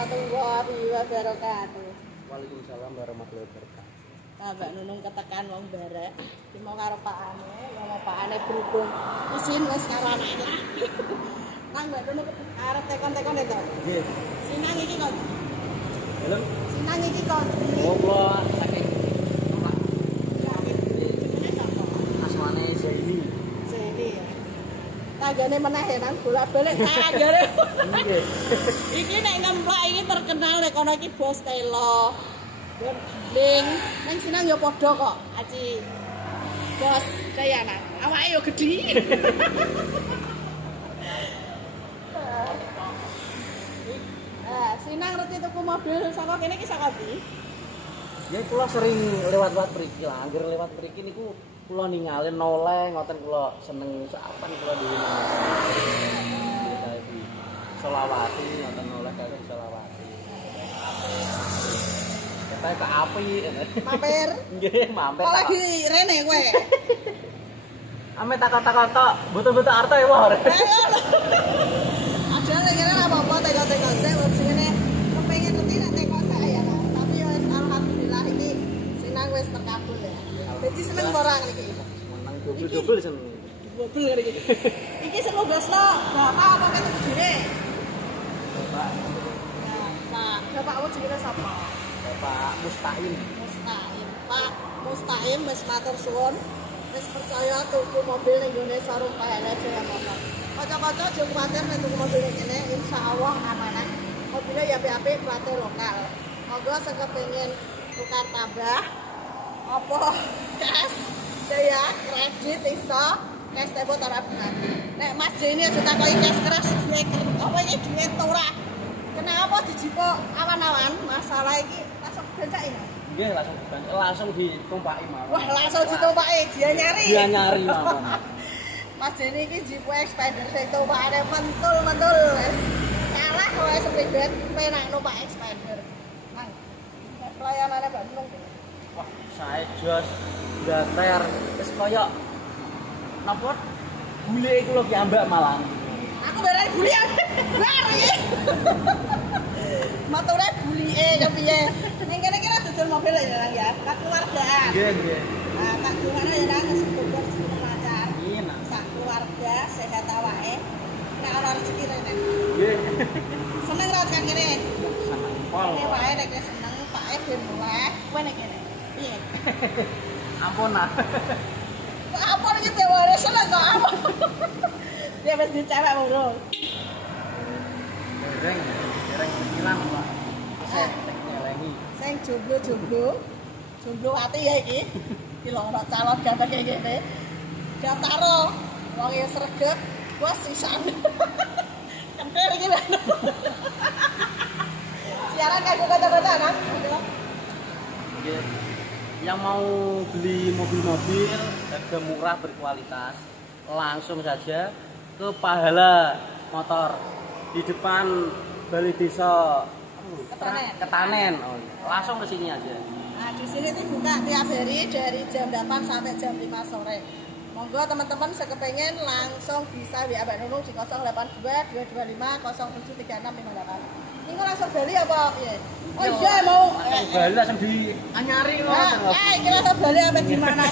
warahmatullahi wabarakatuh. Waalaikumsalam warahmatullahi wabarakatuh. Nah, Mbak Nunung ketekan wong barek. Ki mau karo pakane, mau pakane berhubung isin wis karo anake lagi. Nang Mbak Nunung arep tekon-tekon itu. Nggih. Sinang iki kok. Halo. Sinang iki kok. Oh, kula saking Pak. Jenenge sapa? Asmane Zaini. Zaini ya. Tanggane meneh ya nang bolak-balik tanggane. Nggih. Iki nek ngemplak iki terkenal nek kono iki Bos Telo. Ling, nang Sinang ya padha kok, Aci. Bos, kaya nang. Awake yo gedhi. Sinang ngerti tuku mobil saka kene iki saka ndi? Ya kula sering lewat-lewat mriki lah. Anggere lewat mriki niku kula ningalin noleh ngoten kula seneng sapan kula dhewe. Selawati ngoten noleh kali selawati. Kayak ke api. Mampir. Nggih, mampir. Kok lagi rene kowe? Ame takon-takon tok, butuh-butuh arta ya wae. Ada lagi apa-apa teko-teko sik jenenge kepengin ngerti nek teko sak ya. Tapi ya wis alhamdulillah iki Sinang wis terkabul ya. Dadi seneng orang iki. Menang double-double seneng. Double ngene iki. Iki selo gasno, bapak apa kene bojone? Bapak, Ya, Pak. Bapakmu jenenge sapa? Bapak Mustaqim. Mustaqim. Pak Mustaqim wis matur suwun. Wis percaya tuku mobil ning gone showroom PLC ya Bapak. Kanca-kanca aja kuwatir nek tuku mobil ngene insyaallah amanah. Mobilnya ya apik plat lokal. Monggo sing kepengin tukar tambah apa cash saya kredit iso cash tempo ora benar. Nek Mas Jeni aja takoki cash keras apa iki duit ora. Kenapa dijipuk awan-awan? Masalah iki langsung bencak ini. Nggih, langsung ditumpaki mawon. Wah, langsung ditumpaki, dia nyari. Dia nyari mawon. Mas Jeni iki jipu expander sing tumpakane mentul-mentul wis. Kalah wae sepeda penak numpak expander. Mang. Pelayanane Mbak Nung. Wah, saya jos gater wis koyo napa gule iku lho kiambak malang. Aku bareng buli bar iki. Mature bulike kepiye? Ning kene iki dodol mobil ya ya, tak keluarga. Nggih, nggih. Nah, tak dongane ya nang semoga rezeki lancar. Amin. Sak keluarga sehat awake. Nek ana rezeki rene. Nggih. Seneng ra kan kene? Seneng pol. Nek wae nek seneng pake ben luweh. Kowe nek kene. Piye? Ampun ah. Kok apa iki dewe seneng kok apa? Dia wis dicewek urung. Dereng ilang, Pak. Saya nyelengi. Sing jomblo ati ya iki. Iki lho ora calon gambar kayak gini. Daftar wong yang sregep, bos sisan. Kentir iki lho. Siaran kayak kata-kata anak. Nggih. Yang mau beli mobil-mobil harga murah berkualitas, langsung saja ke Pahala Motor di depan Balai Desa Ketanen. Oh, langsung ke sini aja. Nah, di sini tuh buka tiap hari dari jam 8 sampai jam 5 sore. Monggo teman-teman sekepengen langsung bisa WA Mbak Nunung di 082 225 073658. Ini langsung beli apa? Ya. Oh iya mau Bali langsung di anyari loh. Kira beli apa gimana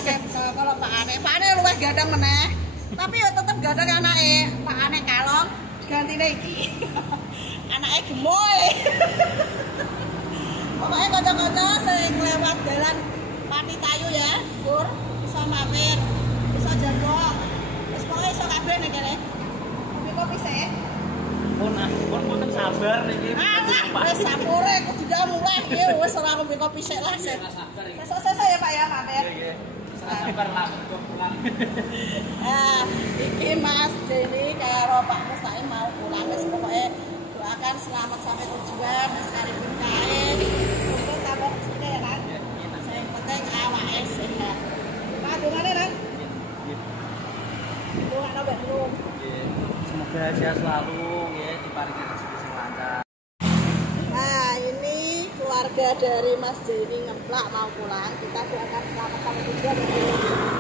kalau Pak Ane luwih gandeng meneh. Tapi ya tetep gandeng anake. Pak Ane kalong gantine iki. Anake gemoy. Pokoknya kanca-kanca sing lewat dalan Pati Tayu ya, Pur, bisa mampir, bisa jagong. Wis pokoke iso kabeh nek kene. Kopi sik. Pun sabar niki. Wis sapure kudu mulai iki wis ora ngombe kopi sik lah. Sesuk ya Pak ya mampir. Nggih. Sabar langsung pulang. Iki Mas Jeni karo Pak Mustaqim mau pulang wis pokoke doakan selamat sampai tujuan wis karibun kae. Semoga tambah rezeki ya Nang. Sing penting awake sehat. Pak dongane Nang. Nggih. Doa Mbak Nung. Nggih. Semoga sehat selalu nggih diparingi rezeki sing lancar. Nah, ini keluarga dari Mas Jeni ngemplak mau pulang. Kita doakan selamat sampai tujuan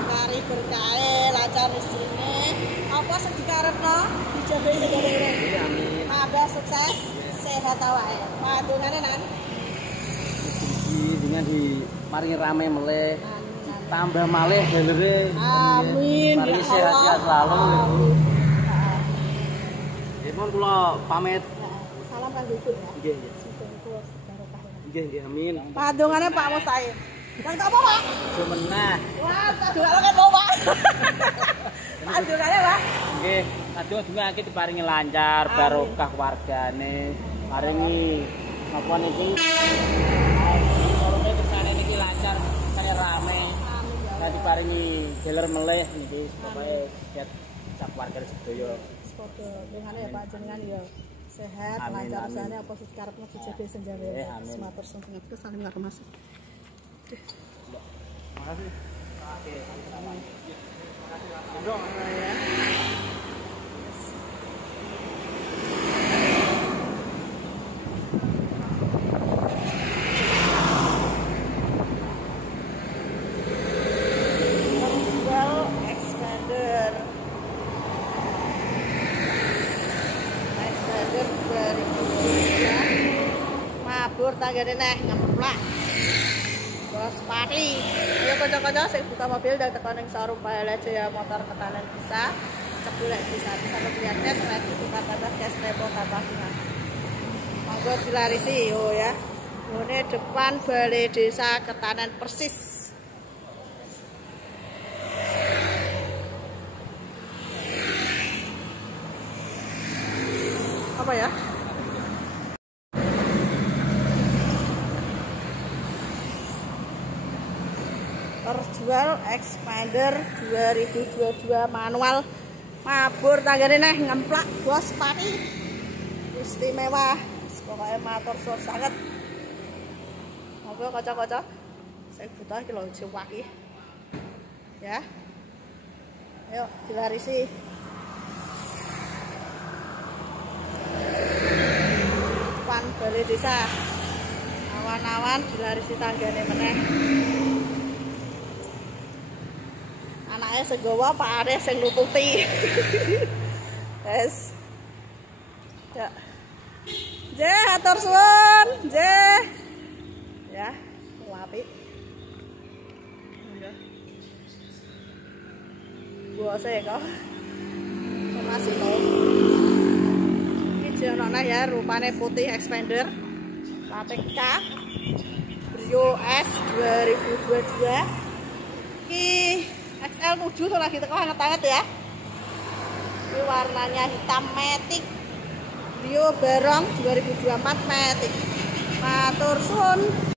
mari berkah lancar rezekine. Apa sing dikarepno dijabahi segala. Amin. Ada sukses sehat awake. Padungane nan. Dengan di maringi rame meleh. Tambah malih dalere. Amin. Mari sehat-sehat selalu. Mohon kula pamit. Salam kanggo Ibu ya. Nggih, nggih. Nggih, nggih, amin. Padungane Pak Mustaim. Kang tak apa, Pak? Jumenah. Wah, padungane kan mau, Pak. Padungane, Pak. Nggih, kadung dungake diparingi lancar, barokah wargane. Paringi napa niki? Orone kesane niki lancar, kaya rame. Nah diparingi deler meleh niki supaya sehat sak warga sedaya. Semoga dungane ya Pak jenengan ya sehat, lancar usahane apa sing karepnya dijadi senjawa. Matur suwun terus saling karo Mas. Makasih. Oke, sama-sama. Dong ya. Mabur tanggane neh ngemplak. Bos Pati. Ayo kanca-kanca sing buka mobil dan tekan ning showroom Payala Jaya Motor Ketanen bisa. Cepulek bisa kemudian tes lagi buka tambah gas repo tambah dengan. Monggo dilarisi yo ya. Ngene depan Balai Desa Ketanen persis. Apa ya? Terjual Expander 2022 manual mabur tanggane neh ngemplak Bos Pati. Istimewa. Pokoke matur suwun sanget. Monggo kanca-kanca sing butuh iki lho jewaki. Ya. Ayo dilarisi. Pan Balai Desa. Awan-awan dilarisi tanggane meneh. Anaknya segawa Pak Aris yang nututi. Yes. Ya. Je, atur suwun. Je. Ya, apik. Ya. Buase kok. Masih to. Iki jenenge ya rupane putih Expander. Plat K. Brio S 2022. Iki XL7 tuh lagi teko hangat-hangat ya. Ini warnanya hitam matic. Brio Barong 2024 matic. Matur suwun.